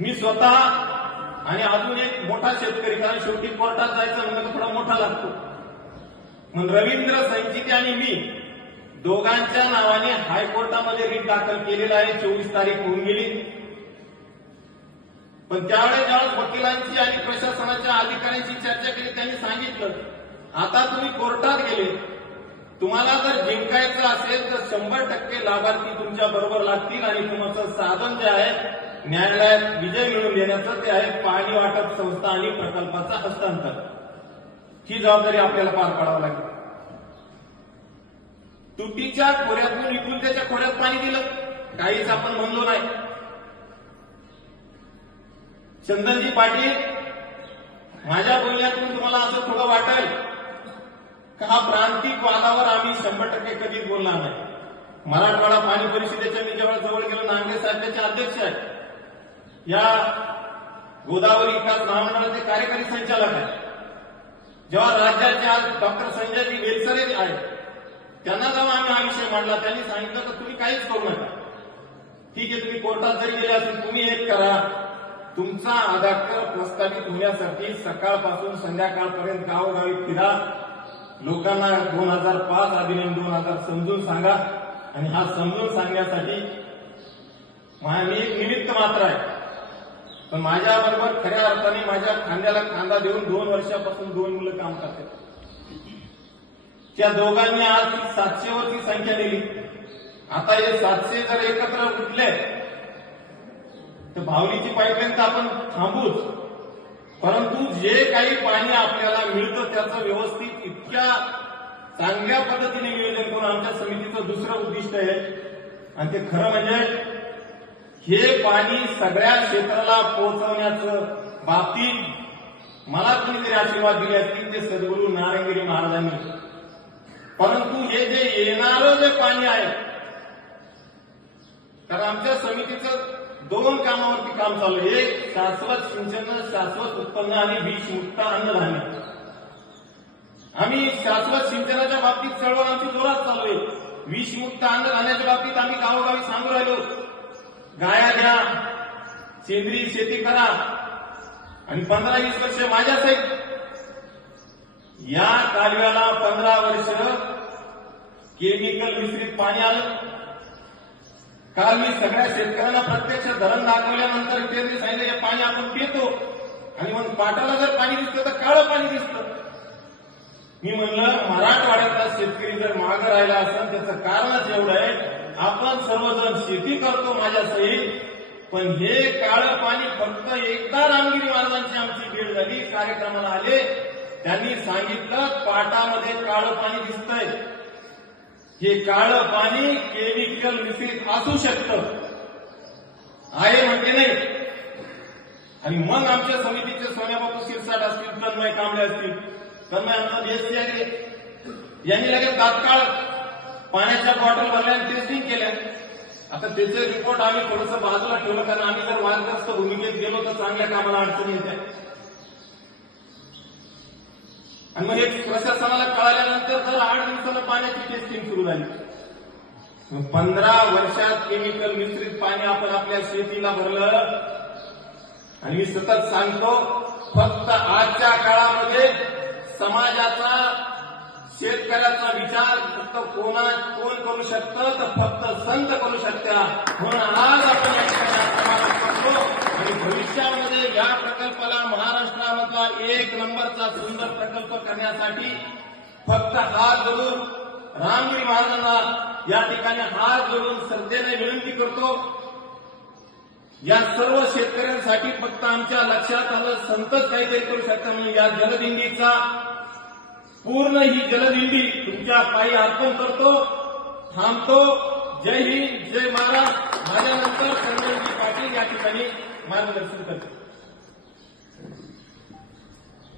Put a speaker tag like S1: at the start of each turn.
S1: मी स्वतः आणि अजून एक मोठा शेतकरी कारण शेवटी कोर्टात जायचं म्हणलं थोडा मोठा लागतो. मग रवींद्र संचिते आणि मी दोघांच्या नावाने हायकोर्टामध्ये रिट दाखल केलेला आहे. चोवीस तारीख होऊन गेली. पण त्यावेळेस ज्यावेळेस वकिलांची आणि प्रशासनाच्या अधिकाऱ्यांची चर्चा केली त्यांनी सांगितलं आता तुम्ही कोर्टात गेले. तुम्हाला जर जिंकायचं असेल तर शंभर टक्के लाभार्थी तुमच्या बरोबर लागतील आणि तुमचं साधन जे आहे न्यायालयात विजय मिळवून देण्याचं ते आहे पाणी वाटप संस्था आणि प्रकल्पाचं हस्तांतर. ही जबाबदारी आपल्याला पार पाडावं लागेल. तुटीच्या खोऱ्यातून इकडून त्याच्या खोऱ्यात पाणी दिलं. काहीच आपण म्हणलो नाही. चंदनजी पाटील माझ्या बोलण्यातून तुम्हाला असं थोडं वाटेल. का हा प्रांतिक वादावर आम्ही शंभर टक्के कधीच बोलणार नाही. मराठवाडा पाणी परिषदेच्या मी जेव्हा जवळ गेलो नांगरे साहेब त्याचे अध्यक्ष आहेत. या गोदावरी विकास महामंडळाचे कार्यकारी संचालक आहेत. जेव्हा राज्याचे आज डॉक्टर संजयजी वेलसरे आहेत त्यांना जेव्हा आम्ही हा विषय मांडला त्यांनी सांगितलं तर तुम्ही काहीच करू नका. ठीक आहे तुम्ही कोर्टात जरी गेले असेल तुम्ही एक करा. तुमचा आधार प्रस्तावित होण्यासाठी सकाळपासून संध्याकाळपर्यंत गावोगावी फिरा. लोकांना दोन हजार पाच अधिनियम दोन हजार समजून सांगा. आणि हा समजून सांगण्यासाठी मी एक निमित्त मात्र आहे. पण माझ्याबरोबर खऱ्या अर्थाने माझ्या खांद्याला खांदा देऊन दोन वर्षापासून दोन मुलं काम करतात. त्या दोघांनी आज सातशेवरची संख्या दिली. आता हे सातशे जर एकत्र उठले तर भावलीची पाईपलाईन तर आपण थांबूच. परंतु जे काही पाणी आपल्याला मिळतं त्याचं व्यवस्थित इतक्या चांगल्या पद्धतीने नियोजन करून आमच्या समितीचं दुसरं उद्दिष्ट आहे. आणि ते खरं म्हणजे हे पाणी सगळ्या क्षेत्राला पोहोचवण्याचं बाबतीत मला कोणीतरी आशीर्वाद दिले असतील ते सद्गुरू नारायणगिरी महाराजांनी. परंतु हे जे येणारं जे पाणी आहे तर आमच्या समितीचं दोन कामावरती काम चालू आहे. एक शाश्वत सिंचन शाश्वत उत्पन्न आणि विषमुक्त अन्नधान्य. आम्ही शाश्वत सिंचनाच्या बाबतीत चळवळ आमची जोरात चालू आहे. विषमुक्त अन्नधान्याच्या बाबतीत आम्ही गावोगावी सांगू राहिलो. गाया घ्या सेंद्रिय शेती करा. आणि पंधरा वीस वर्ष माझ्या आहेत या कालव्याला पंधरा वर्ष केमिकल मिश्रित पाणी आलं. काल मी सगळ्या शेतकऱ्यांना प्रत्यक्ष धरण दाखवल्यानंतर त्यांनी सांगितलं हे पाणी आपण पितो. आणि मग पाटाला जर पाणी दिसतं तर काळं पाणी दिसतं. मी म्हणलं मराठवाड्यातला शेतकरी जर मागं राहिला असेल त्याचं कारणच एवढं आहे आपण सर्वजण शेती करतो माझ्या सहित पण हे काळं पाणी फक्त एकदा रामगिरी महाराजांची आमची भेट झाली कार्यक्रमाला आले. त्यांनी सांगितलं पाटामध्ये काळं पाणी दिसतंय. हे काळं पाणी केमिकल मिश्रित असू शकतं. आहे म्हणजे नाही. आणि मग आमच्या समितीचे सोन्याबाबू शिरसाट असतील तन्मय कांबळे असतील तन्मय आमचा देश आहे यांनी लगेच तात्काळ पाण्याच्या बॉटल भरल्या आणि टेस्टिंग केल्या. आता त्याचे रिपोर्ट आम्ही थोडस बाजूला ठेवलं कारण आम्ही जर वादग्रस्त भूमिकेत गेलो तर चांगल्या कामाला अडचणी येत्या. आणि मग हे प्रशासनाला कळाल्यानंतर तर आठ दिवसाला पाण्याची टेस्टिंग सुरू झाली. पंधरा वर्षात केमिकल मिश्रित पाणी आपण आपल्या शेतीला भरलं. आणि मी सतत सांगतो फक्त आजच्या काळामध्ये समाजाचा शेतकऱ्याचा विचार फक्त कोणा कोण करू शकतं तर फक्त संत करू शकत्या. म्हणून आज आपण या ठिकाणी समावेश करतो आणि भविष्यामध्ये या प्रकल्पाला महाराष्ट्रामधला एक नंबरचा सुंदर प्रकल्प करण्यासाठी फक्त हार जोडून रामगिरी महाराजांना या ठिकाणी हार जोडून श्रद्धेने विनंती करतो. या सर्व शेतकऱ्यांसाठी फक्त आमच्या लक्षात आलं संतच काहीतरी करू शकता म्हणून या जलदिंडीचा पूर्ण ही जलदिंडी तुमच्या पायी अर्पण करतो. थांबतो. जय हिंद जय महाराज माझ्यानंतर संजयजी पाटील या ठिकाणी मार्गदर्शन करतो